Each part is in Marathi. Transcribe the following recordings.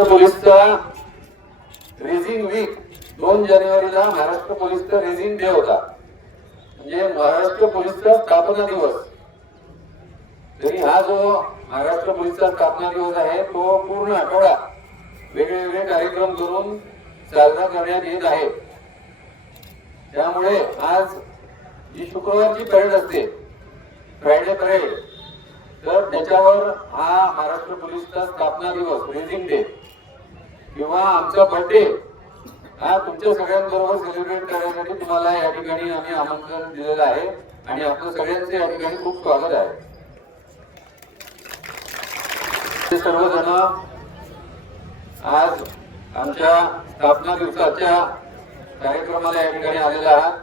महाराष्ट्र पोलीसचा रेझिंग वीक दोन जानेवारीला महाराष्ट्र पोलीसचा रेझिंग डे होता. म्हणजे महाराष्ट्र पोलीसचा स्थापना दिवस. तरी हा जो महाराष्ट्र पोलीसचा स्थापना दिवस आहे तो पूर्ण आठवडा वेगवेगळे कार्यक्रम करून साजरा करण्यात येत आहे. त्यामुळे आज जी शुक्रवारची परेड असते. फ्रायडे परेड तर त्याच्यावर हा महाराष्ट्र पोलीसचा स्थापना दिवस रेझिंग डे. किंवा आमचा बर्थडे हा तुमच्या सगळ्यांबरोबर सेलिब्रेट करण्यासाठी तुम्हाला या ठिकाणी आम्ही आमंत्रण दिलेलं आहे. आणि आपलं सगळ्यांचं या ठिकाणी खूप स्वागत आहे. ते सर्वजण आज आमच्या स्थापना दिवसाच्या कार्यक्रमाला या ठिकाणी आलेला आहात.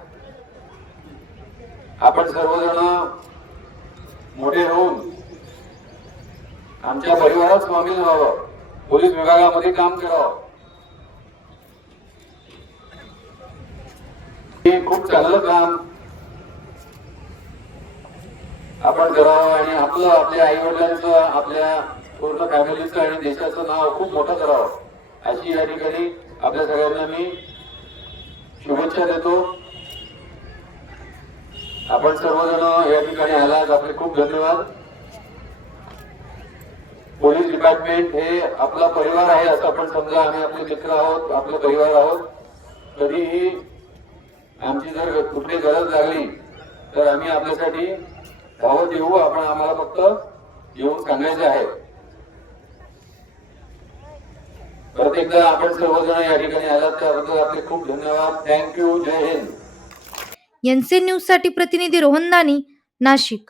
आपण सर्वजण मोठे होऊन आमच्या परिवारात सामील व्हावं. पोलीस विभागामध्ये काम करावं. हे खूप चांगलं काम. आपण करावं आणि आपलं आपल्या आई वडिलांचं आपल्या पूर्ण फॅमिलीचं आणि देशाचं नाव खूप मोठं करावं. अशी या ठिकाणी आपल्या सगळ्यांना मी शुभेच्छा देतो. आपण सर्वजण या ठिकाणी आलात. आपले खूप धन्यवाद. पोलीस डिपार्टमेंट हे आपला परिवार आहे असं आपण समजा आम्ही आपले मित्र आहोत आपले परिवार आहोत तरीही आमची जर कुठली गरज लागली तर आम्ही आपल्यासाठी धावत येऊ आपण आम्हाला फक्त येऊन सांगायचे आहे. प्रत्येकदा आपण सर्वजण या ठिकाणी आलात त्याबद्दल आपले खूप धन्यवाद. थँक्यू जय हिंद. एनसी न्यूजसाठी प्रतिनिधी रोहन दानी नाशिक.